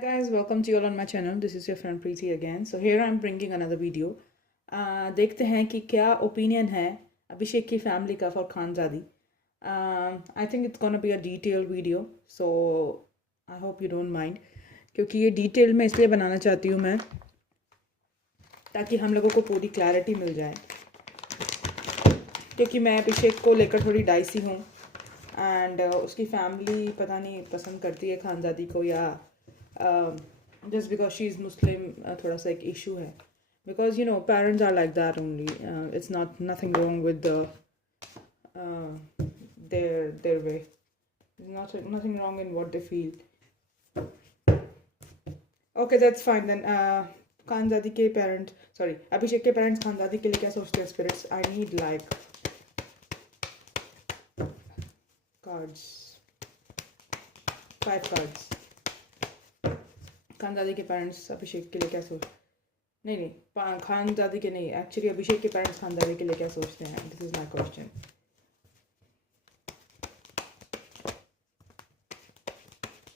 Guys, welcome to you all on my channel. This is your friend Preeti again. So here I'm bringing another video. देखते हैं कि क्या opinion है अभिषेक की family का for Khanzaadi. I think it's gonna be a detail video, so I hope you don't mind, क्योंकि ये detail में इसलिए बनाना चाहती हूँ मैं ताकि हम लोगों को पूरी क्लैरिटी मिल जाए, क्योंकि मैं अभिषेक को लेकर थोड़ी डाइसी हूँ. एंड उसकी फैमिली पता नहीं पसंद करती है खानजादी को या just because she's Muslim थोड़ा सा एक issue है, because you know parents are like that only. It's not nothing wrong with their way. There's nothing wrong in what they feel. Okay, that's fine then. Khanzaadi के parents, sorry, अभिषेक के parents Khanzaadi के लिए क्या सोचते हैं spirits? I need like cards, 5 cards. Khanzaadi के parents अभिषेक के लिए क्या सोच नहीं खानजादी के नहीं, एक्चुअली अभिषेक के पेरेंट्स खानजादी के लिए क्या सोचते हैं? This is my question.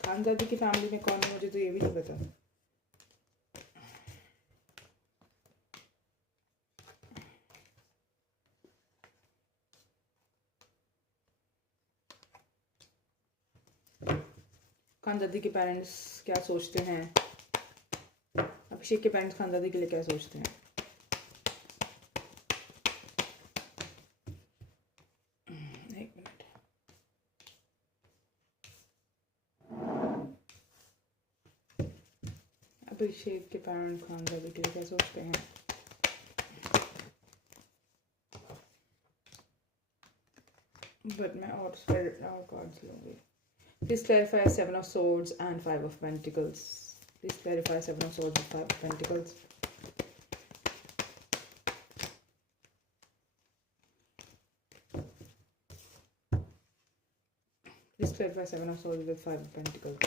Khanzaadi की फैमिली में कौन है मुझे तो ये भी नहीं पता. खानजादी के पेरेंट्स क्या सोचते हैं, अभिषेक के पेरेंट्स खानजादी के लिए क्या सोचते हैं? एक मिनट. अभिषेक के पेरेंट्स खानजादी के लिए क्या सोचते हैं? बट मैं और कार्ड्स लूँगी. Please clarify 7 of Swords and 5 of Pentacles. Please clarify 7 of Swords and 5 of Pentacles. Please clarify 7 of Swords with 5 of Pentacles.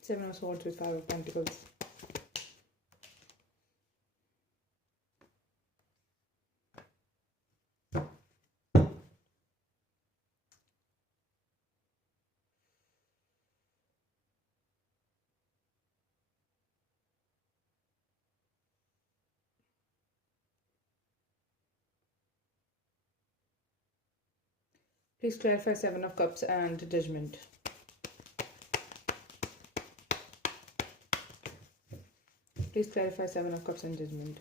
Seven of Swords with 5 of Pentacles. Please clarify 7 of Cups and Judgment. Please clarify 7 of Cups and Judgment.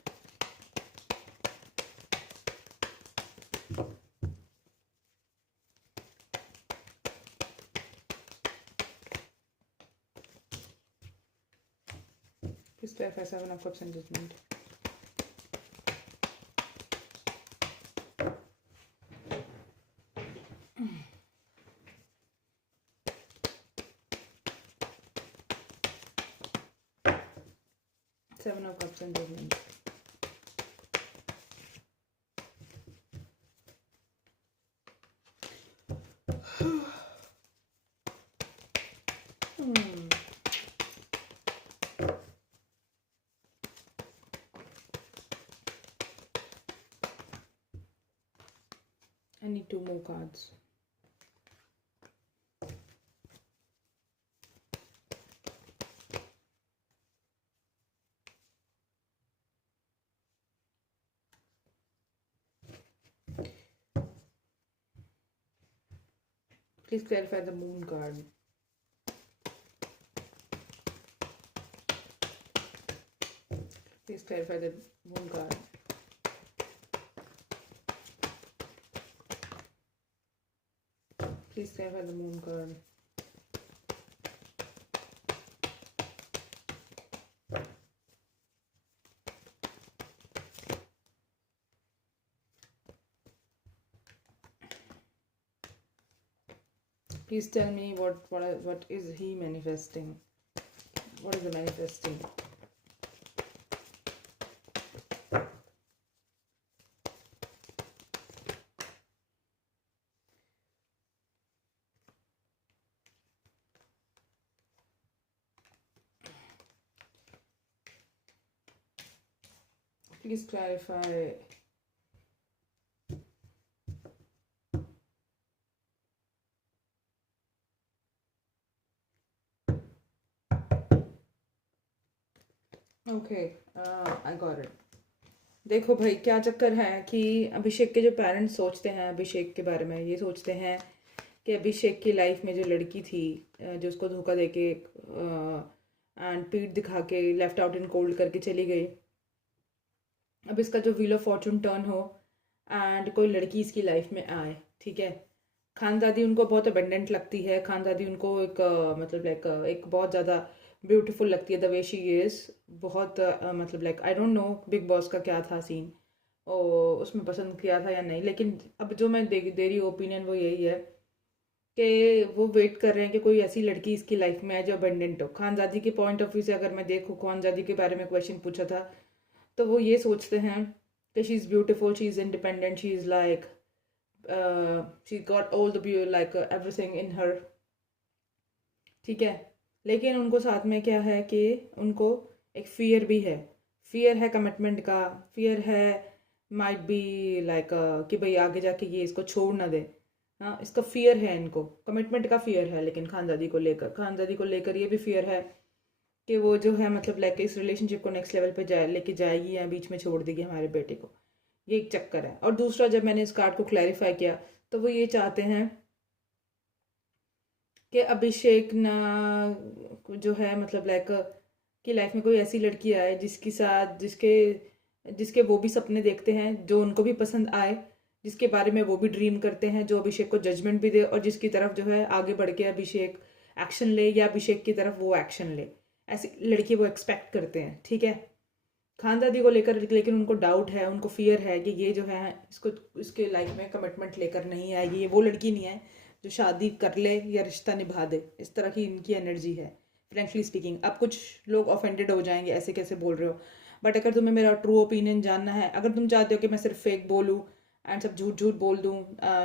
Please clarify 7 of Cups and Judgment. Seven of Cups and Judgment. I need 2 more cards. Please clarify the Moon card. Please clarify the Moon card. Please clarify the Moon card. Please tell me what is he manifesting? What is the manifesting? Please clarify okay, I got it. देखो भाई, क्या चक्कर है कि अभिषेक के जो parents सोचते हैं अभिषेक के बारे में, ये सोचते हैं कि अभिषेक की लाइफ में जो लड़की थी, जो उसको धोखा देके एंड पीठ दिखा के लेफ्ट आउट इन कोल्ड करके चली गई, अब इसका जो व्हील ऑफ फॉर्चून टर्न हो एंड कोई लड़की इसकी लाइफ में आए, ठीक है। खानदादी उनको बहुत अबेंडेंट लगती है, खानदादी उनको एक मतलब लाइक एक बहुत ज़्यादा ब्यूटीफुल लगती है द वे शी इज़। बहुत मतलब like I don't know big boss का क्या था सीन, उसमें पसंद किया था या नहीं, लेकिन अब जो मैं दे रही हूँ ओपिनियन वो यही है कि वो वेट कर रहे हैं कि कोई ऐसी लड़की इसकी लाइफ में आए जो अबेंडेंट हो। खानदादी के पॉइंट ऑफ व्यू से अगर मैं देखूँ, खानदादी के बारे में क्वेश्चन पूछा था तो वो ये सोचते हैं कि she is beautiful, she is independent, she is like she got all the like everything in her, ठीक है। लेकिन उनको साथ में क्या है कि उनको एक फियर भी है, फियर है कमिटमेंट का, फियर है माइट बी लाइक कि भाई आगे जाके ये इसको छोड़ ना दे। हाँ, इसका फियर है, इनको कमिटमेंट का फियर है, लेकिन खानदादी को लेकर ये भी फियर है कि वो जो है मतलब लाइक इस रिलेशनशिप को नेक्स्ट लेवल पे लेके जाएगी या बीच में छोड़ देगी हमारे बेटे को। ये एक चक्कर है। और दूसरा, जब मैंने इस कार्ड को क्लैरिफाई किया तो वो ये चाहते हैं कि अभिषेक ना जो है मतलब लाइक कि लाइफ में कोई ऐसी लड़की आए जिसके साथ जिसके जिसके वो भी सपने देखते हैं, जो उनको भी पसंद आए, जिसके बारे में वो भी ड्रीम करते हैं, जो अभिषेक को जजमेंट भी दे और जिसकी तरफ जो है आगे बढ़ के अभिषेक एक्शन ले या अभिषेक की तरफ वो एक्शन ले। ऐसी लड़की वो एक्सपेक्ट करते हैं, ठीक है। खानदादी को लेकर लेकिन उनको डाउट है, उनको फियर है कि ये जो है इसको इसके लाइफ में कमिटमेंट लेकर नहीं आएगी, ये वो लड़की नहीं है जो शादी कर ले या रिश्ता निभा दे। इस तरह की इनकी एनर्जी है, फ्रेंकली स्पीकिंग। अब कुछ लोग ऑफेंडेड हो जाएंगे, ऐसे कैसे बोल रहे हो, बट अगर तुम्हें मेरा ट्रू ओपिनियन जानना है, अगर तुम चाहते हो कि मैं सिर्फ फेक बोलूँ एंड सब झूठ झूठ बोल दूँ,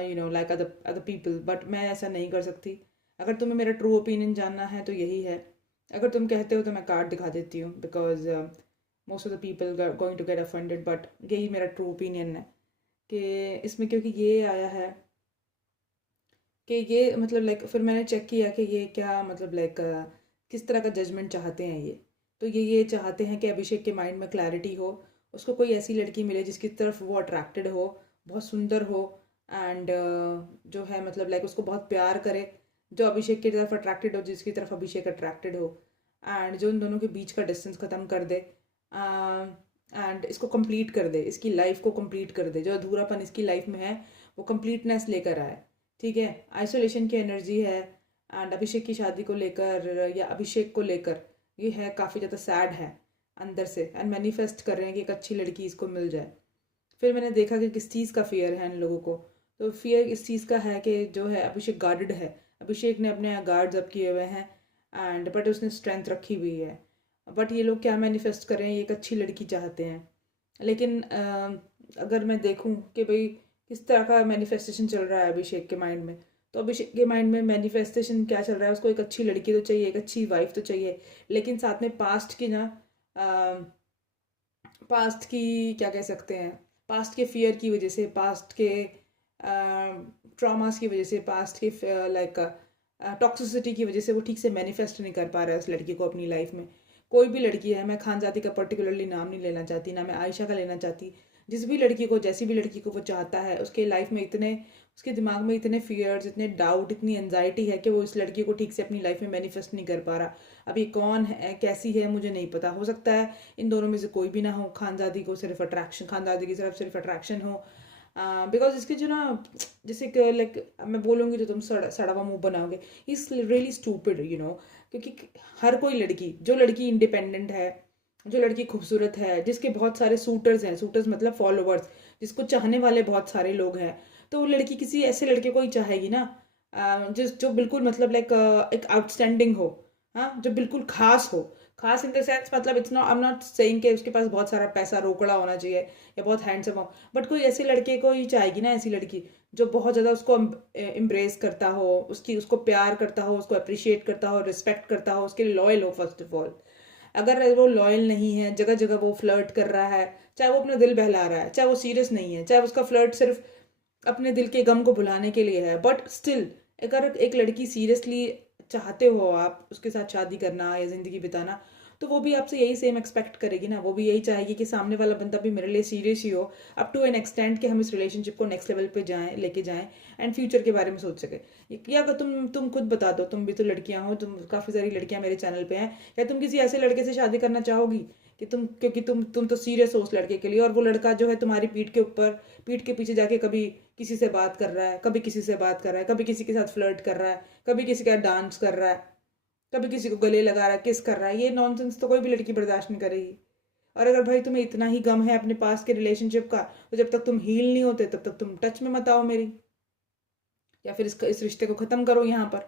you know like other other people, but मैं ऐसा नहीं कर सकती। अगर तुम्हें मेरा ट्रू ओपिनियन जानना है तो यही है। अगर तुम कहते हो तो मैं कार्ड दिखा देती हूँ, because most of the people going to get offended, but यही मेरा ट्रू ओपिनियन है कि इसमें, क्योंकि ये आया है कि ये मतलब लाइक, फिर मैंने चेक किया कि ये क्या मतलब लाइक किस तरह का जजमेंट चाहते हैं ये। तो ये चाहते हैं कि अभिषेक के माइंड में क्लैरिटी हो, उसको कोई ऐसी लड़की मिले जिसकी तरफ वो अट्रैक्टेड हो, बहुत सुंदर हो एंड जो है मतलब लाइक उसको बहुत प्यार करे, जो अभिषेक की तरफ अट्रैक्टेड हो, जिसकी तरफ अभिषेक अट्रैक्टेड हो, एंड जो इन दोनों के बीच का डिस्टेंस ख़त्म कर दे एंड इसको कंप्लीट कर दे, इसकी लाइफ को कंप्लीट कर दे, जो अधूरापन इसकी लाइफ में है वो कंप्लीटनेस लेकर आए, ठीक है। आइसोलेशन की एनर्जी है एंड अभिषेक की शादी को लेकर या अभिषेक को लेकर ये है काफ़ी ज़्यादा सैड है अंदर से, एंड मैनिफेस्ट कर रहे हैं कि एक अच्छी लड़की इसको मिल जाए। फिर मैंने देखा कि किस चीज़ का फियर है इन लोगों को। तो फियर इस चीज़ का है कि जो है अभिषेक गार्डेड है, अभिषेक ने अपने गार्ड्स अप किए हुए हैं एंड बट उसने स्ट्रेंथ रखी हुई है। बट ये लोग क्या मैनिफेस्ट कर रहे हैं, ये एक अच्छी लड़की चाहते हैं। लेकिन अगर मैं देखूं कि भाई किस तरह का मैनिफेस्टेशन चल रहा है अभिषेक के माइंड में, तो अभिषेक के माइंड में मैनिफेस्टेशन क्या चल रहा है, उसको एक अच्छी लड़की तो चाहिए, एक अच्छी वाइफ तो चाहिए, लेकिन साथ में पास्ट की ना पास्ट की क्या कह सकते हैं, पास्ट के फियर की वजह से, पास्ट के ट्रॉमास की वजह से, पास्ट के लाइक टॉक्सिसिटी की वजह से वो ठीक से मैनिफेस्ट नहीं कर पा रहा है उस लड़की को अपनी लाइफ में। कोई भी लड़की है, मैं खानजादी का पर्टिकुलरली नाम नहीं लेना चाहती, ना मैं आयशा का लेना चाहती, जिस भी लड़की को, जैसी भी लड़की को वो चाहता है, उसके लाइफ में इतने, उसके दिमाग में इतने फियर्स, इतने डाउट, इतनी एनजाइटी है कि वो इस लड़की को ठीक से अपनी लाइफ में मैनिफेस्ट नहीं कर पा रहा। अब ये कौन है, कैसी है, मुझे नहीं पता। हो सकता है इन दोनों में से कोई भी ना हो, खानजादी को सिर्फ अट्रैक्शन, खानदादी की तरफ सिर्फ अट्रैक्शन हो, बिकॉज इसके जो ना, जैसे लाइक मैं बोलूँगी तो तुम सड़ा हुआ मुंह बनाओगे, is really stupid, you know. क्योंकि हर कोई लड़की, जो लड़की इंडिपेंडेंट है, जो लड़की खूबसूरत है, जिसके बहुत सारे सूटर्स हैं, सूटर्स मतलब फॉलोअर्स, जिसको चाहने वाले बहुत सारे लोग हैं, तो वो लड़की किसी ऐसे लड़के को ही चाहेगी ना, जिस जो बिल्कुल मतलब लाइक एक आउटस्टैंडिंग हो, हाँ, जो बिल्कुल खास हो। खास इन द सेंस मतलब it's not, I am not saying कि उसके पास बहुत सारा पैसा रोकड़ा होना चाहिए या बहुत हैंडसम हो, बट कोई ऐसे लड़के को ही चाहेगी ना, ऐसी लड़की जो बहुत ज़्यादा उसको एम्ब्रेस करता हो, उसकी, उसको प्यार करता हो, उसको अप्रिशिएट करता हो, रिस्पेक्ट करता हो, उसके लिए लॉयल हो फर्स्ट ऑफ ऑल। अगर वो लॉयल नहीं है, जगह जगह वो फ्लर्ट कर रहा है, चाहे वो अपना दिल बहला रहा है, चाहे वो सीरियस नहीं है, चाहे उसका फ्लर्ट सिर्फ अपने दिल के गम को भुलाने के लिए है, बट स्टिल अगर एक लड़की सीरियसली चाहते हो आप उसके साथ शादी करना या ज़िंदगी बिताना, तो वो भी आपसे यही सेम एक्सपेक्ट करेगी ना, वो भी यही चाहेगी कि सामने वाला बंदा भी मेरे लिए सीरियस ही हो, अप टू एन एक्सटेंट कि हम इस रिलेशनशिप को नेक्स्ट लेवल पे जाएं, लेके जाएं एंड फ्यूचर के बारे में सोच सके। या अगर तुम खुद बता दो, तुम भी तो लड़कियां हो, तुम काफ़ी सारी लड़कियां मेरे चैनल पे हैं, क्या तुम किसी ऐसे लड़के से शादी करना चाहोगी कि क्योंकि तुम तो सीरियस हो उस लड़के के लिए, और वो लड़का जो है तुम्हारी पीठ के पीछे जाके कभी किसी से बात कर रहा है, कभी किसी से बात कर रहा है, कभी किसी के साथ फ्लर्ट कर रहा है, कभी किसी का डांस कर रहा है, कभी किसी को गले लगा रहा है, किस कर रहा है, ये नॉनसेंस तो कोई भी लड़की बर्दाश्त नहीं करेगी। और अगर भाई तुम्हें इतना ही गम है अपने पास के रिलेशनशिप का, तो जब तक तुम हील नहीं होते तब तक तुम टच में मत आओ मेरी, या फिर इस रिश्ते को ख़त्म करो यहाँ पर,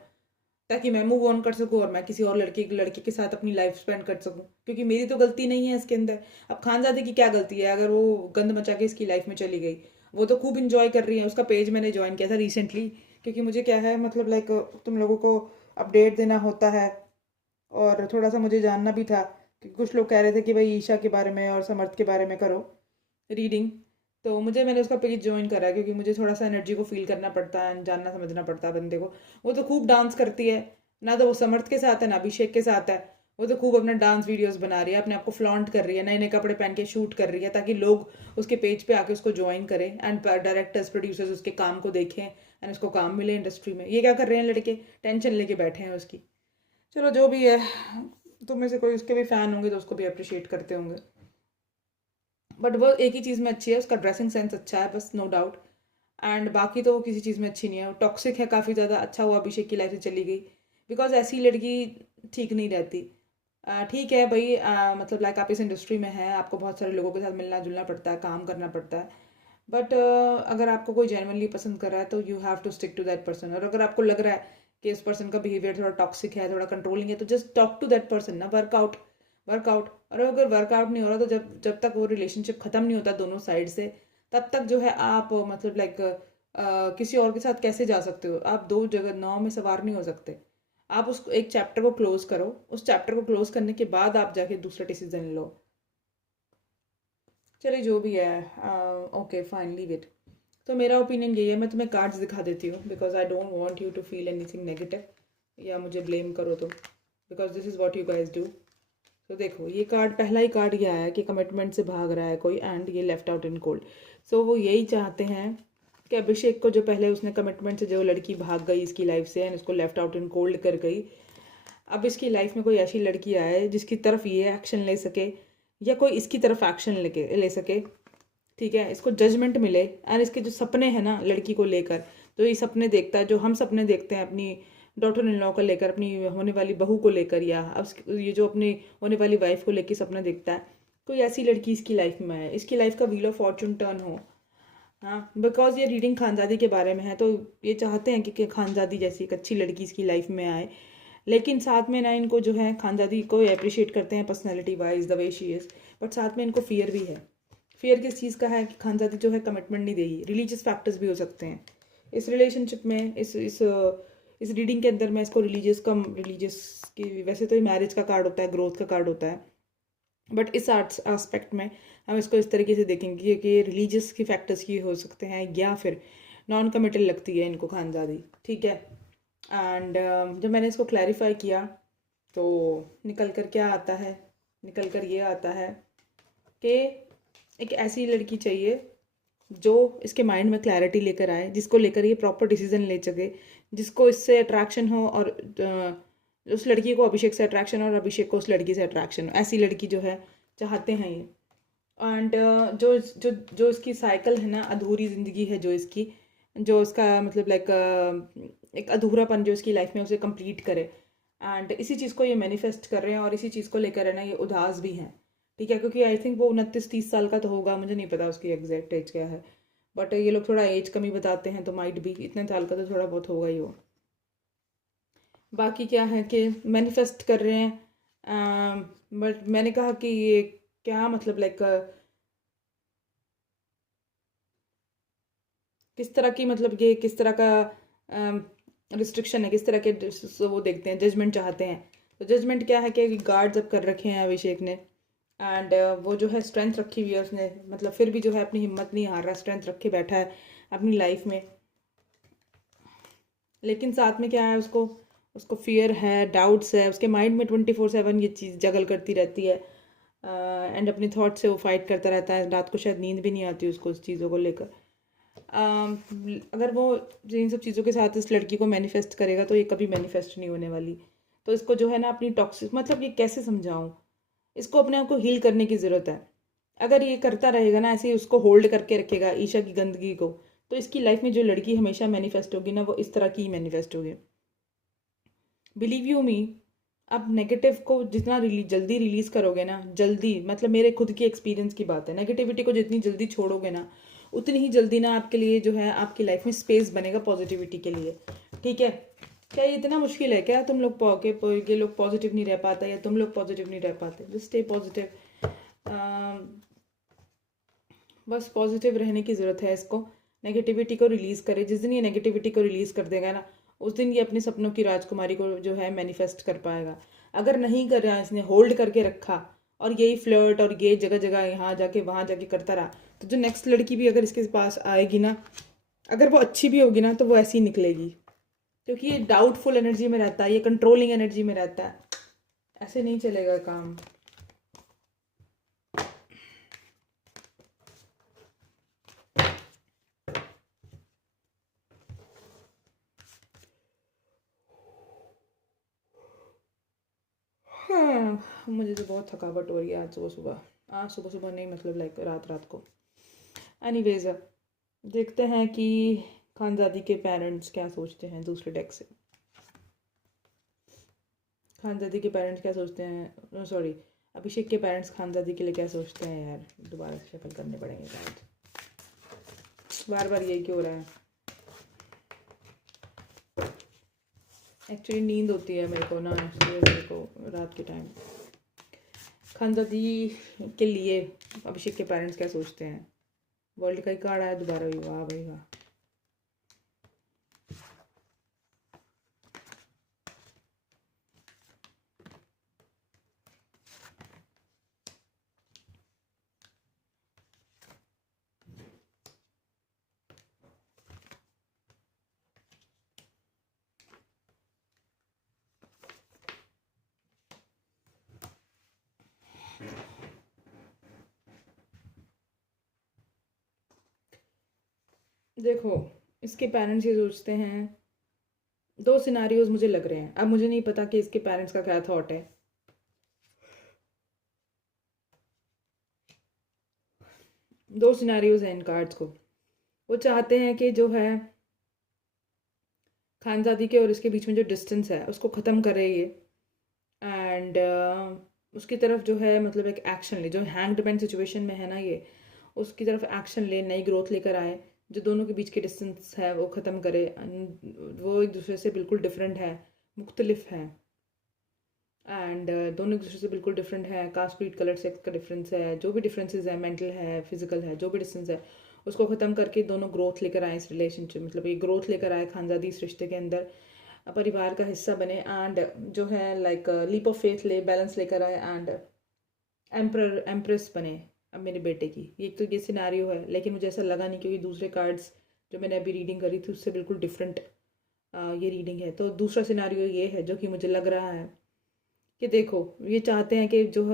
ताकि मैं मूव ऑन कर सकूँ और मैं किसी और लड़के के साथ अपनी लाइफ स्पेंड कर सकूँ, क्योंकि मेरी तो गलती नहीं है इसके अंदर। अब खानजादे की क्या गलती है अगर वो गंद मचा के इसकी लाइफ में चली गई? वो तो खूब इंजॉय कर रही है, उसका पेज मैंने ज्वाइन किया था रिसेंटली, क्योंकि मुझे क्या है मतलब लाइक तुम लोगों को अपडेट देना होता है, और थोड़ा सा मुझे जानना भी था कि कुछ लोग कह रहे थे कि भाई ईशा के बारे में और समर्थ के बारे में करो रीडिंग, तो मैंने उसका पेज ज्वाइन करा, क्योंकि मुझे थोड़ा सा एनर्जी को फील करना पड़ता है, जानना समझना पड़ता है बंदे को। वो तो खूब डांस करती है ना, तो वो समर्थ के साथ है ना अभिषेक के साथ है, वो तो खूब अपना डांस वीडियोस बना रही है, अपने आप को फ्लॉन्ट कर रही है, नए नए कपड़े पहन के शूट कर रही है, ताकि लोग उसके पेज पे आके उसको ज्वाइन करें एंड डायरेक्टर्स प्रोड्यूसर्स उसके काम को देखें एंड उसको काम मिले इंडस्ट्री में। ये क्या कर रहे हैं लड़के? टेंशन लेके बैठे हैं उसकी। चलो जो भी है, तुम में से कोई उसके भी फैन होंगे तो उसको भी अप्रिशिएट करते होंगे, बट वो एक ही चीज़ में अच्छी है, उसका ड्रेसिंग सेंस अच्छा है बस, नो डाउट। एंड बाकी तो वो किसी चीज़ में अच्छी नहीं है, टॉक्सिक है काफ़ी ज़्यादा। अच्छा हुआ अभिषेक की लाइफ से चली गई, बिकॉज ऐसी लड़की ठीक नहीं रहती। ठीक है भाई, मतलब लाइक आप इस इंडस्ट्री में हैं, आपको बहुत सारे लोगों के साथ मिलना जुलना पड़ता है, काम करना पड़ता है, बट अगर आपको कोई जेनुअनली पसंद कर रहा है तो you have to stick to that person. और अगर आपको लग रहा है कि इस पर्सन का बिहेवियर थोड़ा टॉक्सिक है, थोड़ा कंट्रोलिंग है, तो just talk to that person ना, वर्कआउट। और अगर वर्कआउट नहीं हो रहा तो जब जब तक वो रिलेशनशिप ख़त्म नहीं होता दोनों साइड से, तब तक जो है आप मतलब लाइक किसी और के साथ कैसे जा सकते हो? आप दो जगह नाव में सवार नहीं हो सकते। आप उस एक चैप्टर को क्लोज करो, उस चैप्टर को क्लोज करने के बाद आप जाके दूसरा डिसीजन लो। चलिए जो भी है, ओके फाइन, लीव इट। तो मेरा ओपिनियन यही है, मैं तुम्हें कार्ड्स दिखा देती हूँ because I don't want you to feel anything negative या मुझे ब्लेम करो तो, because this is what you guys do. तो देखो, ये कार्ड, पहला ही कार्ड ये आया है कि कमिटमेंट से भाग रहा है कोई, एंड ये लेफ्ट आउट इन कोल्ड। सो वो यही चाहते हैं कि अभिषेक को, जो पहले उसने कमिटमेंट से जो लड़की भाग गई इसकी लाइफ से एंड उसको लेफ्ट आउट इन कोल्ड कर गई, अब इसकी लाइफ में कोई ऐसी लड़की आए जिसकी तरफ ये एक्शन ले सके या कोई इसकी तरफ एक्शन ले सके। ठीक है, इसको जजमेंट मिले एंड इसके जो सपने हैं ना लड़की को लेकर, तो ये सपने देखता है जो हम सपने देखते हैं अपनी डॉटर इन लॉ को लेकर, अपनी होने वाली बहू को लेकर, या ये जो अपनी होने वाली वाइफ को लेकर सपना देखता है, कोई ऐसी लड़की इसकी लाइफ में है, इसकी लाइफ का व्हील ऑफ फॉर्चून टर्न हो। हाँ, बिकॉज ये रीडिंग खानजादी के बारे में है, तो ये चाहते हैं कि खानजादी जैसी एक अच्छी लड़की इसकी लाइफ में आए, लेकिन साथ में ना इनको जो है खानदादी को अप्रिशिएट करते हैं personality wise the way she is, but साथ में इनको फियर भी है। फियर किस चीज़ का है? कि खानदादी जो है कमिटमेंट नहीं देगी। रिलीजियस फैक्टर्स भी हो सकते हैं इस रिलेशनशिप में, इस रीडिंग के अंदर मैं इसको रिलीजियस की, वैसे तो ये मैरिज का कार्ड होता है, ग्रोथ का कार्ड होता है, बट इस आर्ट्स एस्पेक्ट में हम इसको इस तरीके से देखेंगे कि रिलीजियस की फैक्टर्स की हो सकते हैं, या फिर नॉन कमिटल लगती है इनको खानदादी। ठीक है, एंड जब मैंने इसको क्लैरिफाई किया तो निकल कर क्या आता है? निकल कर ये आता है कि एक ऐसी लड़की चाहिए जो इसके माइंड में क्लैरिटी लेकर आए, जिसको लेकर ये प्रॉपर डिसीजन ले सके, जिसको इससे अट्रैक्शन हो, और उस लड़की को अभिषेक से अट्रैक्शन और अभिषेक को उस लड़की से अट्रैक्शन हो, ऐसी लड़की जो है चाहते हैं ये। एंड जो जो जो इसकी साइकिल है ना, अधूरी ज़िंदगी है जो इसकी, जो उसका मतलब लाइक एक अधूरापन जो इसकी लाइफ में, उसे कंप्लीट करे, एंड इसी चीज़ को ये मैनिफेस्ट कर रहे हैं, और इसी चीज़ को लेकर है ना ये उदास भी हैं। ठीक है, क्योंकि आई थिंक वो 29-30 साल का तो होगा, मुझे नहीं पता उसकी एग्जैक्ट एज क्या है, बट ये लोग थोड़ा एज कमी बताते हैं, तो माइट भी इतने साल का तो थोड़ा बहुत होगा ही वो। बाकी क्या है कि मैनिफेस्ट कर रहे हैं, बट मैंने कहा कि ये क्या मतलब लाइक किस तरह की, मतलब ये किस तरह का रिस्ट्रिक्शन है, किस तरह के वो देखते हैं, जजमेंट चाहते हैं। तो जजमेंट क्या है कि गार्ड्स अब कर रखे हैं अभिषेक ने, एंड वो जो है स्ट्रेंथ रखी हुई है उसने, मतलब फिर भी जो है अपनी हिम्मत नहीं हार रहा, स्ट्रेंथ रखे बैठा है अपनी लाइफ में। लेकिन साथ में क्या है, उसको फियर है, डाउट्स है, उसके माइंड में 24/7 ये चीज़ जगल करती रहती है। एंड अपने थॉट से वो फाइट करता रहता है, रात को शायद नींद भी नहीं आती उसको उस चीज़ों को लेकर। अगर वो इन सब चीज़ों के साथ इस लड़की को मैनिफेस्ट करेगा तो ये कभी मैनिफेस्ट नहीं होने वाली। तो इसको जो है ना अपनी टॉक्सिक, मतलब ये कैसे समझाऊँ, इसको अपने आप को हील करने की ज़रूरत है। अगर ये करता रहेगा ना ऐसे ही उसको होल्ड करके रखेगा ईशा की गंदगी को, तो इसकी लाइफ में जो लड़की हमेशा मैनिफेस्ट होगी ना वो इस तरह की ही मैनिफेस्ट होगी। बिलीव यू मी, आप नेगेटिव को जितना जल्दी रिलीज करोगे ना, जल्दी मतलब मेरे खुद की एक्सपीरियंस की बात है, नेगेटिविटी को जितनी जल्दी छोड़ोगे ना उतनी ही जल्दी ना आपके लिए जो है आपकी लाइफ में स्पेस बनेगा पॉजिटिविटी के लिए। ठीक है, क्या ये इतना मुश्किल है क्या तुम लोग ये लोग पॉजिटिव नहीं रह पाता या तुम लोग पॉजिटिव नहीं रह पाते? Just stay positive. बस पॉजिटिव रहने की ज़रूरत है इसको। नेगेटिविटी को रिलीज़ करे, जिस दिन ये नेगेटिविटी को रिलीज़ कर देगा ना उस दिन ये अपने सपनों की राजकुमारी को जो है मैनिफेस्ट कर पाएगा। अगर नहीं कर रहा, इसने होल्ड करके रखा और यही फ्लर्ट और ये जगह जगह यहाँ जाके वहाँ जाके करता रहा, तो जो नेक्स्ट लड़की भी अगर इसके पास आएगी ना, अगर वो अच्छी भी होगी ना तो वो ऐसी ही निकलेगी, क्योंकि ये डाउटफुल एनर्जी में रहता है, ये कंट्रोलिंग एनर्जी में रहता है। ऐसे नहीं चलेगा काम। हाँ, मुझे तो बहुत थकावट हो रही है आज सुबह सुबह। आज सुबह सुबह नहीं, मतलब लाइक रात रात को। एनीवेज, देखते हैं कि खानजादी के पेरेंट्स क्या सोचते हैं दूसरे डेक से। खानजादी के पेरेंट्स क्या सोचते हैं, सॉरी अभिषेक के पेरेंट्स खानजादी के लिए क्या सोचते हैं। यार दोबारा से शफल करने पड़ेंगे शायद, बार बार यही क्यों हो रहा है। एक्चुअली नींद होती है मेरे को ना, इसलिए मेरे को रात के टाइम। खानजादी के लिए अभिषेक के पेरेंट्स क्या सोचते हैं। वर्ल्ड का ही कार्ड आया दोबारा भी, वाह भाई वाह। देखो, इसके पेरेंट्स ये सोचते हैं, दो सिनारियोज मुझे लग रहे हैं। अब मुझे नहीं पता कि इसके पेरेंट्स का क्या थॉट है। दो सिनारियोज हैं इन कार्ड्स को। वो चाहते हैं कि जो है खानजादी के और इसके बीच में जो डिस्टेंस है उसको ख़त्म करे ये, एंड उसकी तरफ जो है मतलब एक एक्शन ले, जो हैंग्ड मैन सिचुएशन में है ना ये, उसकी तरफ एक्शन ले, नई ग्रोथ लेकर आए, जो दोनों के बीच के डिस्टेंस है वो ख़त्म करे। वो एक दूसरे से बिल्कुल डिफरेंट है, मुख्तलिफ है, एंड दोनों एक दूसरे से बिल्कुल डिफरेंट है। कास्ट, क्रीड, कलर, सेक्स का डिफरेंस है, जो भी डिफरेंसेस है, मेंटल है, फिजिकल है, जो भी डिस्टेंस है उसको ख़त्म करके दोनों ग्रोथ लेकर आए इस रिलेशनशिप, मतलब ये ग्रोथ लेकर आए खानजादी इस रिश्ते के अंदर, परिवार का हिस्सा बने, एंड जो है लाइक लीप ऑफ फेथ ले, बैलेंस लेकर आए, एंड एम्प्रेस बने अब मेरे बेटे की। ये तो ये सिनारियो है, लेकिन मुझे ऐसा लगा नहीं, क्योंकि दूसरे कार्ड्स जो मैंने अभी रीडिंग करी थी उससे बिल्कुल डिफरेंट ये रीडिंग है। तो दूसरा सिनारियो ये है जो कि मुझे लग रहा है कि देखो, ये चाहते हैं कि जो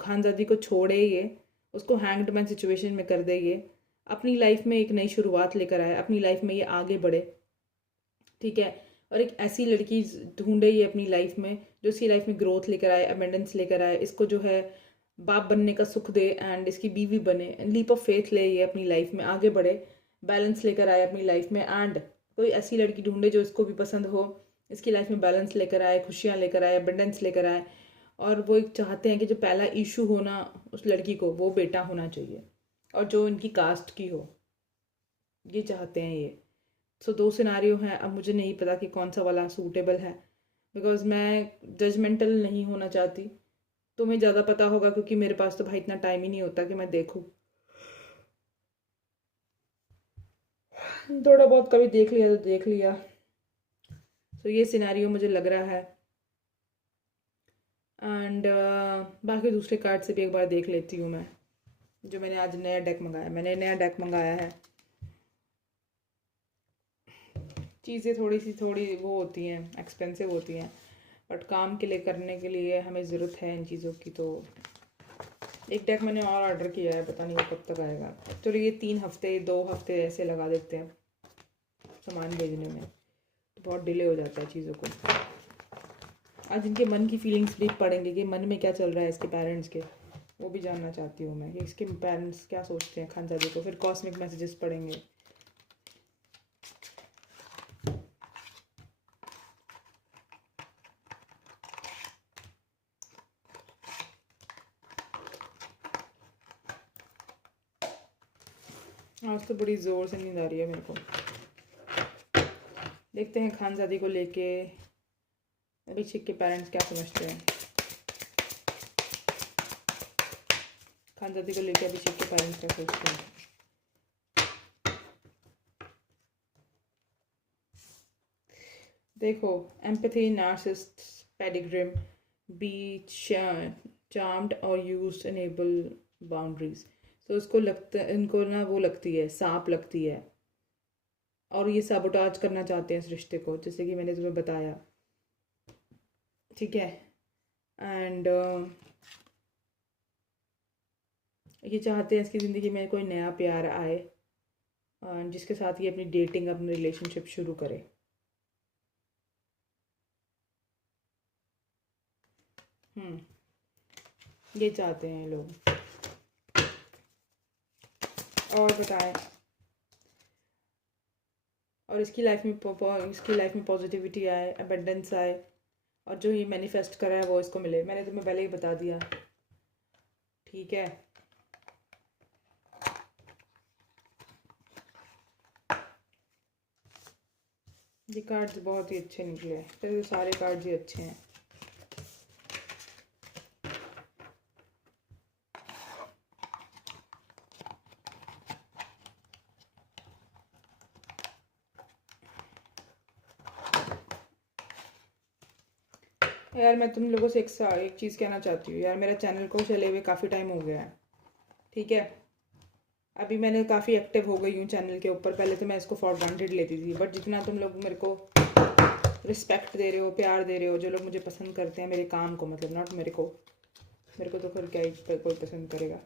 खानजादी को छोड़े ये, उसको हैंग्ड मैन सिचुएशन में कर दे ये, अपनी लाइफ में एक नई शुरुआत लेकर आए, अपनी लाइफ में ये आगे बढ़े। ठीक है, और एक ऐसी लड़की ढूंढे ये अपनी लाइफ में जो इसकी लाइफ में ग्रोथ लेकर आए, अबेंडेंस लेकर आए, इसको जो है बाप बनने का सुख दे, एंड इसकी बीवी बने, लीप ऑफ फेथ ले, ये अपनी लाइफ में आगे बढ़े, बैलेंस लेकर आए अपनी लाइफ में, एंड कोई ऐसी लड़की ढूंढे जो इसको भी पसंद हो, इसकी लाइफ में बैलेंस लेकर आए, खुशियाँ लेकर आए, अबेंडेंस लेकर आए। और वो एक चाहते हैं कि जो पहला इशू हो ना उस लड़की को, वो बेटा होना चाहिए, और जो इनकी कास्ट की हो, ये चाहते हैं ये। सो दो सिनारियो हैं, अब मुझे नहीं पता कि कौन सा वाला सूटेबल है, बिकॉज मैं जजमेंटल नहीं होना चाहती। तुम्हें ज़्यादा पता होगा, क्योंकि मेरे पास तो भाई इतना टाइम ही नहीं होता कि मैं देखूँ। थोड़ा बहुत कभी देख लिया तो देख लिया। तो ये सिनेरियो मुझे लग रहा है, एंड बाकी दूसरे कार्ड से भी एक बार देख लेती हूँ मैं, जो मैंने आज नया डेक मंगाया, मैंने नया डेक मंगाया है। चीज़ें थोड़ी वो होती हैं, एक्सपेंसिव होती हैं, बट काम के लिए करने के लिए हमें ज़रूरत है इन चीज़ों की। तो एक डेक मैंने और ऑर्डर किया है, पता नहीं वो कब तक आएगा। तो ये 3 हफ्ते 2 हफ्ते ऐसे लगा देते हैं सामान भेजने में, तो बहुत डिले हो जाता है चीज़ों को। आज इनके मन की फीलिंग्स भी पढ़ेंगे कि मन में क्या चल रहा है इसके पेरेंट्स के, वो भी जानना चाहती हूँ मैं कि इसके पेरेंट्स क्या सोचते हैं खानजादे को। फिर कॉस्मिक मैसेजेस पढ़ेंगे। आज तो बड़ी ज़ोर से नींद आ रही है मेरे को। देखते हैं खानजादी को लेके अभिषेक के पेरेंट्स क्या समझते हैं। खानजादी को लेके अभिषेक के पेरेंट्स क्या सोचते हैं। देखो, एम्पैथी, नार्सिसिस्ट, पेडिग्रिम, बी चार्म्ड और यूज एनेबल बाउंड्रीज। तो इसको लगता है, इनको ना वो लगती है, सांप लगती है, और ये साबोटाज करना चाहते हैं इस रिश्ते को, जैसे कि मैंने तुम्हें बताया। ठीक है। एंड ये चाहते हैं इसकी ज़िंदगी में कोई नया प्यार आए, जिसके साथ ये अपनी डेटिंग, अपनी रिलेशनशिप शुरू करे। ये चाहते हैं लोग। और बताएं। और इसकी लाइफ में पॉजिटिविटी आए, अबंडेंस आए, और जो ये मैनिफेस्ट करा है वो इसको मिले। मैंने तुम्हें पहले ही बता दिया। ठीक है। ये कार्ड्स बहुत ही अच्छे निकले, तो सारे कार्ड्स ही अच्छे हैं। यार मैं तुम लोगों से एक चीज़ कहना चाहती हूँ यार, मेरा चैनल को चले हुए काफ़ी टाइम हो गया है। ठीक है। अभी मैंने काफ़ी एक्टिव हो गई हूँ चैनल के ऊपर। पहले तो मैं इसको फॉर ग्रांटेड लेती थी, बट जितना तुम लोग मेरे को रिस्पेक्ट दे रहे हो, प्यार दे रहे हो, जो लोग मुझे पसंद करते हैं, मेरे काम को, मतलब नॉट मेरे को तो फिर क्या ही कोई पसंद करेगा,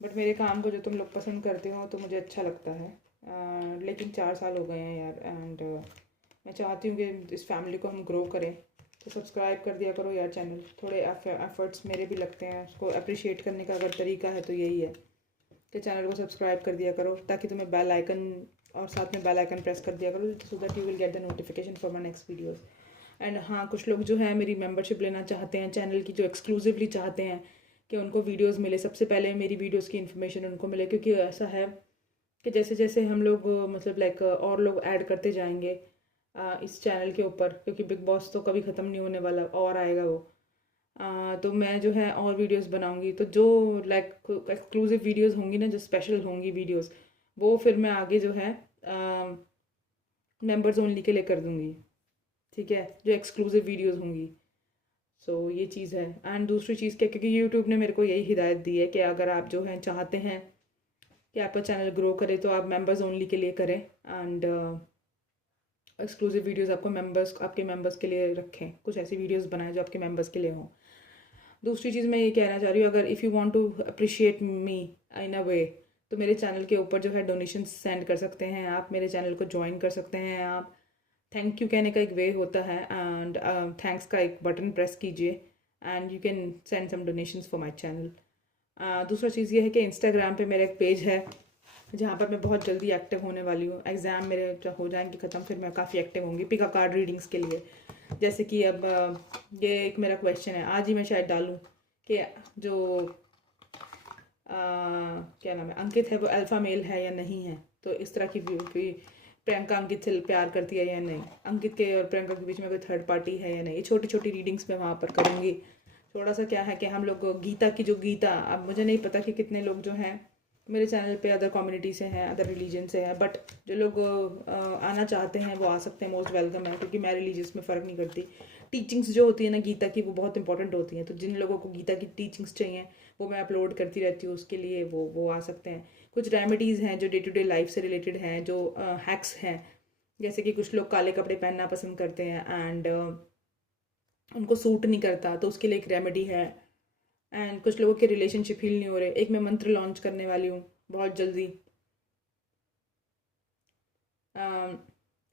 बट मेरे काम को जो तुम लोग पसंद करते हो तो मुझे अच्छा लगता है। लेकिन 4 साल हो गए हैं यार, एंड मैं चाहती हूँ कि इस फैमिली को हम ग्रो करें। तो सब्सक्राइब कर दिया करो यार चैनल। थोड़े एफर्ट्स मेरे भी लगते हैं, उसको अप्रिशिएट करने का अगर तरीका है तो यही है कि चैनल को सब्सक्राइब कर दिया करो, ताकि तुम्हें बेल आइकन, और साथ में बेल आइकन प्रेस कर दिया करो, so that you will get the notification for my next videos. And हाँ, कुछ लोग जो है मेरी मेंबरशिप लेना चाहते हैं चैनल की, जो एक्सक्लूसिवली चाहते हैं कि उनको वीडियोस मिले, सबसे पहले मेरी वीडियोस की इन्फॉर्मेशन उनको मिले। क्योंकि ऐसा है कि जैसे जैसे हम लोग मतलब लाइक और लोग ऐड करते जाएंगे इस चैनल के ऊपर, क्योंकि बिग बॉस तो कभी ख़त्म नहीं होने वाला, और आएगा वो। तो मैं जो है और वीडियोस बनाऊंगी, तो जो लाइक एक्सक्लूसिव वीडियोस होंगी ना, जो स्पेशल होंगी वीडियोस, वो फिर मैं आगे जो है मेंबर्स ओनली के लिए कर दूंगी। ठीक है, जो एक्सक्लूसिव वीडियोस होंगी। सो ये चीज़ है। एंड दूसरी चीज़ क्या, क्योंकि यूट्यूब ने मेरे को यही हिदायत दी है कि अगर आप जो हैं चाहते हैं कि आपका चैनल ग्रो करे, तो आप मेंबर्स ओनली के लिए करें, एंड एक्सक्लूसिव वीडियोस आपके मेंबर्स के लिए रखें। कुछ ऐसी वीडियोस बनाएं जो आपके मेंबर्स के लिए हों। दूसरी चीज़ मैं ये कहना चाह रही हूँ, अगर if you want to appreciate me in a way, तो मेरे चैनल के ऊपर जो है डोनेशन सेंड कर सकते हैं आप, मेरे चैनल को ज्वाइन कर सकते हैं आप। थैंक यू कहने का एक वे होता है, एंड थैंक्स का एक बटन प्रेस कीजिए, and you can send some donations for my channel. दूसरा चीज़ ये है कि इंस्टाग्राम पे मेरा एक पेज है, जहाँ पर मैं बहुत जल्दी एक्टिव होने वाली हूँ। एग्ज़ाम मेरे जब हो जाएंगे ख़त्म, फिर मैं काफ़ी एक्टिव होंगी पिका कार्ड रीडिंग्स के लिए। जैसे कि अब ये एक मेरा क्वेश्चन है, आज ही मैं शायद डालूँ कि जो क्या नाम है, अंकित है, वो अल्फ़ा मेल है या नहीं है। तो इस तरह की भी प्रियंका अंकित से प्यार करती है या नहीं, अंकित के और प्रियंका के बीच में कोई थर्ड पार्टी है या नहीं। ये छोटी छोटी रीडिंग्स मैं वहाँ पर करूँगी। थोड़ा सा क्या है कि हम लोग गीता की जो गीता, अब मुझे नहीं पता कि कितने लोग जो हैं मेरे चैनल पे अदर कम्युनिटी से हैं, अदर रिलीजन से हैं, बट जो लोग आना चाहते हैं वो आ सकते हैं, मोस्ट वेलकम है। क्योंकि मैं रिलीजियस में फ़र्क नहीं करती। टीचिंग्स जो होती है ना गीता की, वो बहुत इंपॉर्टेंट होती हैं। तो जिन लोगों को गीता की टीचिंग्स चाहिए, वो मैं अपलोड करती रहती हूँ, उसके लिए वो आ सकते हैं। कुछ रेमेडीज़ हैं जो डे टू डे लाइफ से रिलेटेड हैं, जो हैक्स हैं, जैसे कि कुछ लोग काले कपड़े पहनना पसंद करते हैं एंड उनको सूट नहीं करता, तो उसके लिए एक रेमेडी है। एंड कुछ लोगों के रिलेशनशिप हील नहीं हो रहे, एक मैं मंत्र लॉन्च करने वाली हूँ बहुत जल्दी। अम,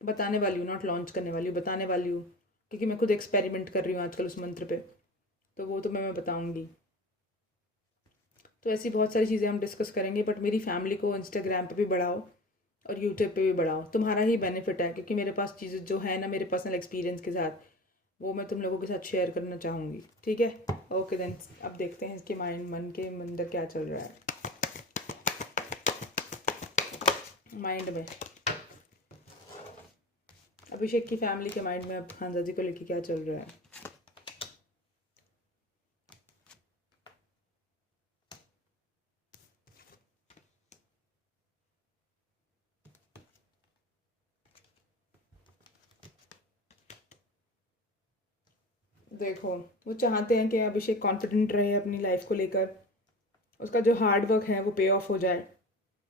बताने वाली हूँ, नॉट लॉन्च करने वाली हूँ, बताने वाली हूँ, क्योंकि मैं खुद एक्सपेरिमेंट कर रही हूँ आजकल उस मंत्र पे। तो वो तो मैं बताऊँगी। तो ऐसी बहुत सारी चीज़ें हम डिस्कस करेंगे, बट मेरी फैमिली को इंस्टाग्राम पे भी बढ़ाओ और यूट्यूब पे भी बढ़ाओ। तुम्हारा ही बेनिफिट है, क्योंकि मेरे पास चीज़ें जो है ना मेरे पर्सनल एक्सपीरियंस के साथ, वो मैं तुम लोगों के साथ शेयर करना चाहूँगी। ठीक है, ओके देन। अब देखते हैं इसके मन के अंदर क्या चल रहा है, माइंड में। अभिषेक की फैमिली के माइंड में अब खानजादी को लेके क्या चल रहा है। देखो, वो चाहते हैं कि अभिषेक कॉन्फिडेंट रहे अपनी लाइफ को लेकर, उसका जो हार्ड वर्क है वो पे ऑफ हो जाए।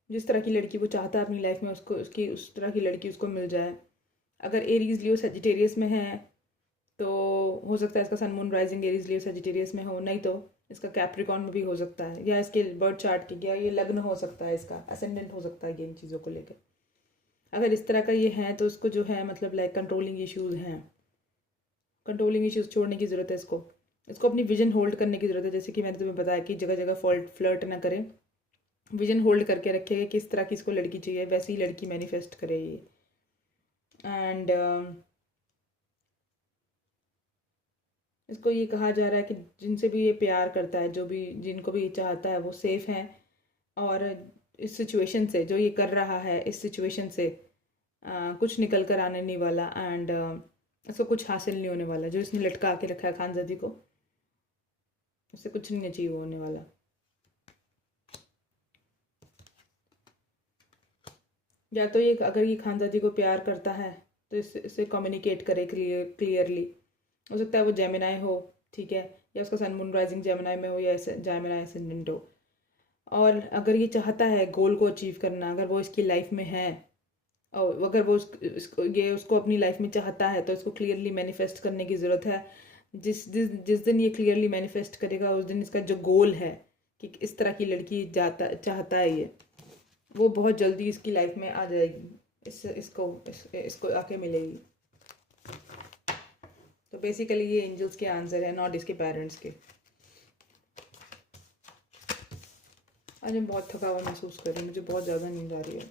जिस तरह की लड़की वो चाहता है अपनी लाइफ में, उसको उसकी उस तरह की लड़की उसको मिल जाए। अगर एरीज लियो सेजिटेरियस में है तो हो सकता है इसका sun moon rising Aries Leo Sagittarius में हो, नहीं तो इसका कैप्रिकॉन में भी हो सकता है, या इसके बर्थ चार्ट की, या ये लग्न हो सकता है, इसका असेंडेंट हो सकता है, ये इन चीज़ों को लेकर। अगर इस तरह का ये है तो उसको जो है मतलब लाइक कंट्रोलिंग इश्यूज हैं। कंट्रोलिंग इश्यूज छोड़ने की ज़रूरत है इसको। इसको अपनी विजन होल्ड करने की ज़रूरत है, जैसे कि मैंने तुम्हें बताया कि जगह जगह फ्लर्ट ना करें, विजन होल्ड करके रखे, किस तरह की इसको लड़की चाहिए, वैसी ही लड़की मैनिफेस्ट करे ये। एंड इसको ये कहा जा रहा है कि जिनसे भी ये प्यार करता है, जो भी जिनको भी ये चाहता है, वो सेफ हैं। और इस सिचुएशन से जो ये कर रहा है, इस सिचुएशन से कुछ निकल कर आने नहीं वाला। एंड इसको कुछ हासिल नहीं होने वाला, जो इसने लटका के रखा है खानजादी को, उससे कुछ नहीं अचीव होने वाला। या तो ये अगर ये खानजादी को प्यार करता है तो इससे कम्युनिकेट करे क्लियरली। हो सकता है वो जेमिनाई हो, ठीक है, या उसका सन मून राइजिंग जेमिनाई में हो, या जेमिनाई एसेंडेंट हो। और अगर ये चाहता है गोल को अचीव करना, अगर वो इसकी लाइफ में है, और अगर वो ये उसको अपनी लाइफ में चाहता है, तो इसको क्लियरली मैनिफेस्ट करने की ज़रूरत है। जिस दिन ये क्लियरली मैनिफेस्ट करेगा, उस दिन इसका जो गोल है कि इस तरह की लड़की चाहता है ये, वो बहुत जल्दी इसकी लाइफ में आ जाएगी। इसको आके मिलेगी। तो बेसिकली ये एंजल्स के आंसर है, नॉट इसके पेरेंट्स के। आज मैं बहुत थका हुआ महसूस कर रही हूँ, मुझे बहुत ज़्यादा नींद आ रही है।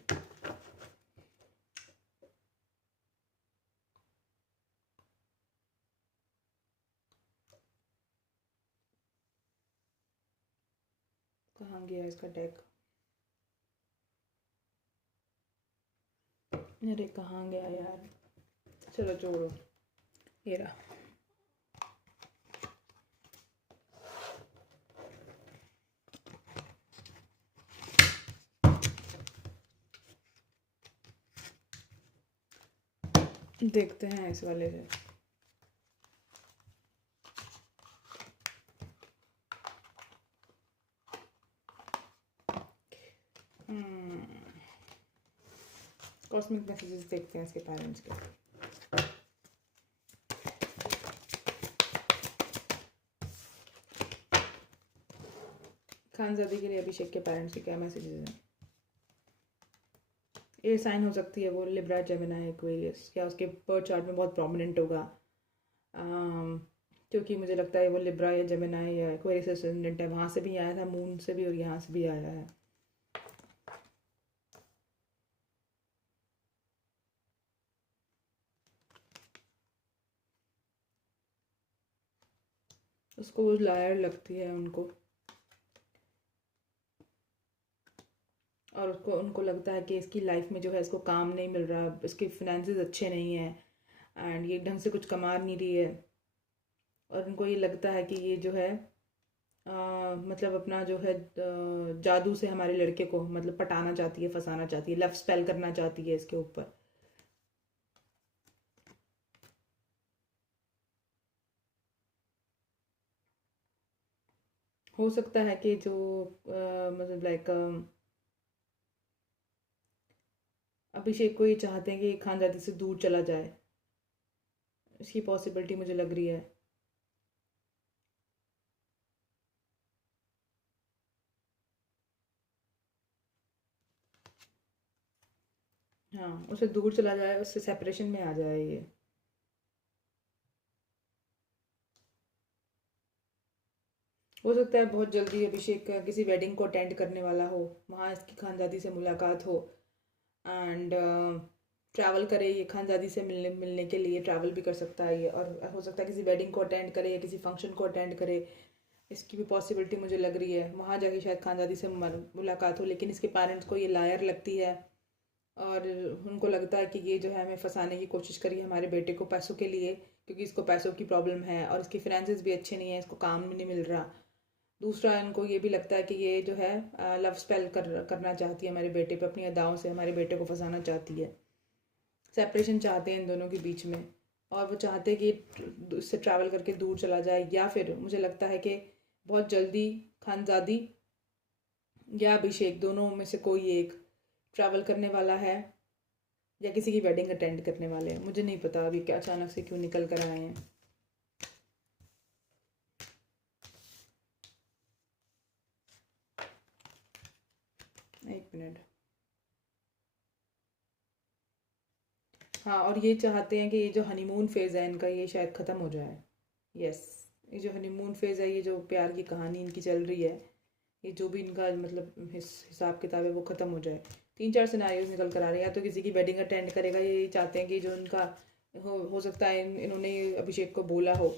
कहाँ गया इसका डेक? अरे कहाँ गया यार, चलो छोड़ो, ये रहा। देखते हैं इस वाले से। कॉस्मिक मैसेजेस देखते हैं इसके पेरेंट्स के। खानजादी के लिए अभिषेक के पेरेंट्स के क्या मैसेजेस हैं? एयर साइन हो सकती है वो, लिब्रा, जेमिनी, एक्वेरियस, या उसके बर्थ चार्ट में बहुत प्रोमिनेंट होगा। क्योंकि मुझे लगता है वो लिब्रा या जेमिनी या एक्वेरियस एसेंडेंट है, वहाँ से भी आया था, मून से भी, और यहाँ से भी आया है। उसको वो लायर लगती है उनको, और उसको उनको लगता है कि इसकी लाइफ में जो है इसको काम नहीं मिल रहा, इसके फिनेंसेस अच्छे नहीं हैं, एंड ये ढंग से कुछ कमा नहीं रही है। और उनको ये लगता है कि ये जो है मतलब अपना जो है जादू से हमारे लड़के को मतलब पटाना चाहती है, फंसाना चाहती है, लव स्पेल करना चाहती है इसके ऊपर। हो सकता है कि जो मतलब लाइक अभिषेक को ये चाहते हैं कि खानदादी से दूर चला जाए, इसकी पॉसिबिलिटी मुझे लग रही है। हाँ, उसे दूर चला जाए, उससे सेपरेशन में आ जाए ये। हो सकता है बहुत जल्दी अभिषेक किसी वेडिंग को अटेंड करने वाला हो, वहाँ इसकी खानदादी से मुलाकात हो, एंड ट्रैवल करे ये खानदादी से मिलने मिलने के लिए ट्रैवल भी कर सकता है ये, और हो सकता है किसी वेडिंग को अटेंड करे या किसी फंक्शन को अटेंड करे, इसकी भी पॉसिबिलिटी मुझे लग रही है। वहाँ जाके शायद खानदादी से मुलाकात हो, लेकिन इसके पेरेंट्स को ये लायर लगती है और उनको लगता है कि ये जो है हमें फंसाने की कोशिश करी है हमारे बेटे को पैसों के लिए, क्योंकि इसको पैसों की प्रॉब्लम है और इसकी फाइनेंसेस भी अच्छे नहीं है, इसको काम भी नहीं मिल रहा। दूसरा, इनको ये भी लगता है कि ये जो है लव स्पेल करना चाहती है हमारे बेटे पे, अपनी अदाओं से हमारे बेटे को फंसाना चाहती है। सेपरेशन चाहते हैं इन दोनों के बीच में, और वो चाहते हैं कि इससे ट्रैवल करके दूर चला जाए, या फिर मुझे लगता है कि बहुत जल्दी खानजादी या अभिषेक दोनों में से कोई एक ट्रैवल करने वाला है या किसी की वेडिंग अटेंड करने वाले हैं। मुझे नहीं पता अभी क्या अचानक से क्यों निकल कर आए हैं। एक मिनट। हाँ, और ये चाहते हैं कि ये जो हनीमून फेज़ है इनका, ये शायद ख़त्म हो जाए। यस, ये जो हनीमून फेज़ है, ये जो प्यार की कहानी इनकी चल रही है, ये जो भी इनका मतलब हिसाब किताब है वो ख़त्म हो जाए। 3-4 सिनारियोज निकल कर आ रहे हैं। या तो किसी की वेडिंग अटेंड करेगा, ये चाहते हैं कि जो इनका हो सकता है इन्होंने अभिषेक को बोला हो,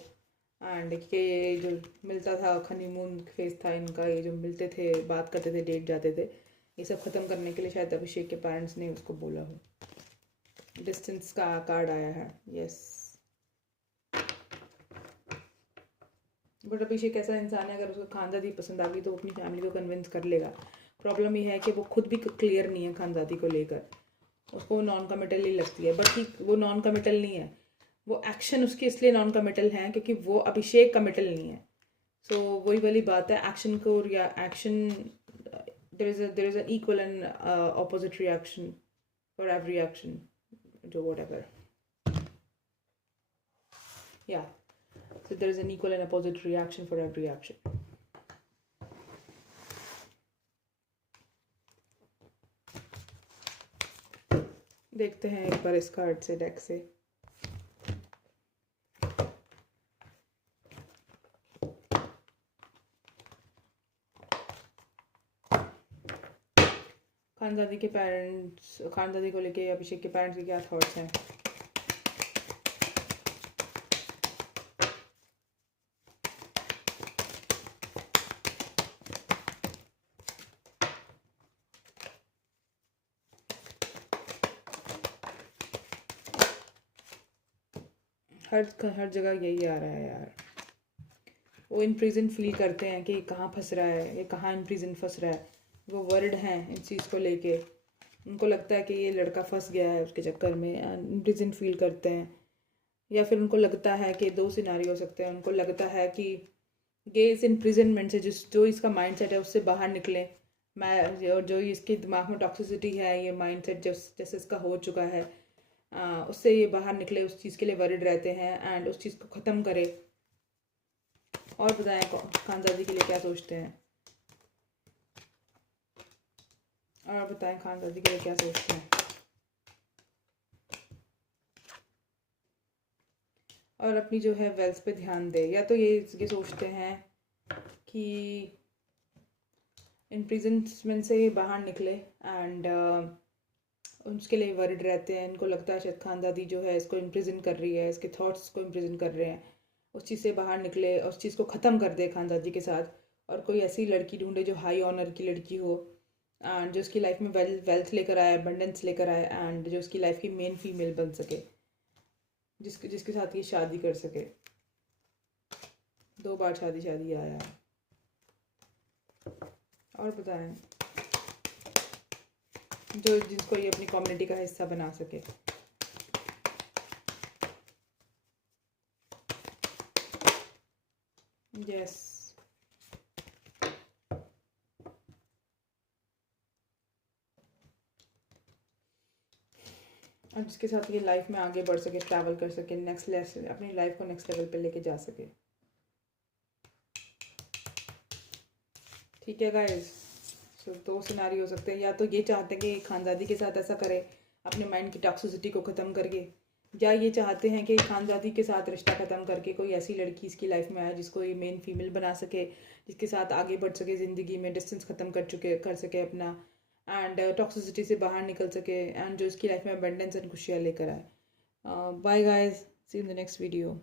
एंड कि ये जो मिलता था हनीमून फेज़ था इनका, ये जो मिलते थे, बात करते थे, डेट जाते थे, ये सब ख़त्म करने के लिए शायद अभिषेक के पेरेंट्स ने उसको बोला हो। डिस्टेंस का कार्ड आया है। यस, बट अभिषेक ऐसा इंसान है, अगर उसको खानदादी पसंद आ गई तो वो अपनी फैमिली को कन्विंस कर लेगा। प्रॉब्लम ये है कि वो खुद भी क्लियर नहीं है खानदादी को लेकर, उसको नॉन कमिटल ही लगती है। बट वो नॉन कमिटल नहीं है, वो एक्शन उसके इसलिए नॉन कमिटल हैं क्योंकि वो अभिषेक कमिटल नहीं है। सो वही वाली बात है, एक्शन को या action, there is an equal and opposite reaction for every action, जो whatever, yeah, so there is an equal and opposite reaction for every action. देखते हैं एक बार इस कार्ड से, डेक से। खानदादी के पेरेंट्स, खानदादी को लेके अभिषेक के पेरेंट्स के क्या थॉट्स हैं। हर जगह यही आ रहा है यार। वो इन प्रिजन फील करते हैं कि कहाँ फंस रहा है, ये कहाँ इन प्रिजन फंस रहा है। वो वर्ड हैं इस चीज़ को लेके, उनको लगता है कि ये लड़का फंस गया है उसके चक्कर में, इन प्रिजन फील करते हैं। या फिर उनको लगता है कि दो सिनारी हो सकते हैं, उनको लगता है कि ये इस इम्प्रिजनमेंट से जो इसका माइंडसेट है उससे बाहर निकले। मैं जो इसके दिमाग में टॉक्सिसिटी है, ये माइंडसेट जैसे इसका हो चुका है, उससे ये बाहर निकले, उस चीज़ के लिए वरिड रहते हैं एंड उस चीज़ को ख़त्म करे। और बताएं खानदादी के लिए क्या सोचते हैं, और बताएं खानदादी के लिए क्या सोचते हैं। और अपनी जो है वेल्थ पे ध्यान दे, या तो ये सोचते हैं कि इम्प्रिजनमेंट से ये बाहर निकले एंड उसके लिए वरिड रहते हैं। इनको लगता है शायद खानदादी जो है इसको इम्प्रिजन कर रही है, इसके थॉट्स को इम्प्रिजन कर रहे हैं, उस चीज़ से बाहर निकले, उस चीज़ को ख़त्म कर दे खानदादी के साथ, और कोई ऐसी लड़की ढूंढे जो हाई ऑनर की लड़की हो एंड जो उसकी लाइफ में वेल्थ लेकर आए, अबंडेंस लेकर आए, एंड जो उसकी लाइफ की मेन फीमेल बन सके, जिसके साथ ये शादी कर सके। 2 बार शादी आया। और बताएं जिसको ये अपनी कम्युनिटी का हिस्सा बना सके। यस, और जिसके साथ ये लाइफ में आगे बढ़ सके, ट्रैवल कर सके, नेक्स्ट लेवल, अपनी लाइफ को नेक्स्ट लेवल पे लेके जा सके। ठीक है गाइस, सो दो सिनारी हो सकते हैं, या तो ये चाहते हैं कि खानजादी के साथ ऐसा करे अपने माइंड की टॉक्सिसिटी को ख़त्म करके, या ये चाहते हैं कि खानजादी के साथ रिश्ता ख़त्म करके कोई ऐसी लड़की इसकी लाइफ में आए जिसको ये मेन फीमेल बना सके, जिसके साथ आगे बढ़ सके ज़िंदगी में, डिस्टेंस ख़त्म कर सके अपना, एंड टॉक्सिसिटी से बाहर निकल सके, एंड जो इसकी लाइफ में अबंडेंस एंड खुशियाँ लेकर आए। Bye guys, see in the next video.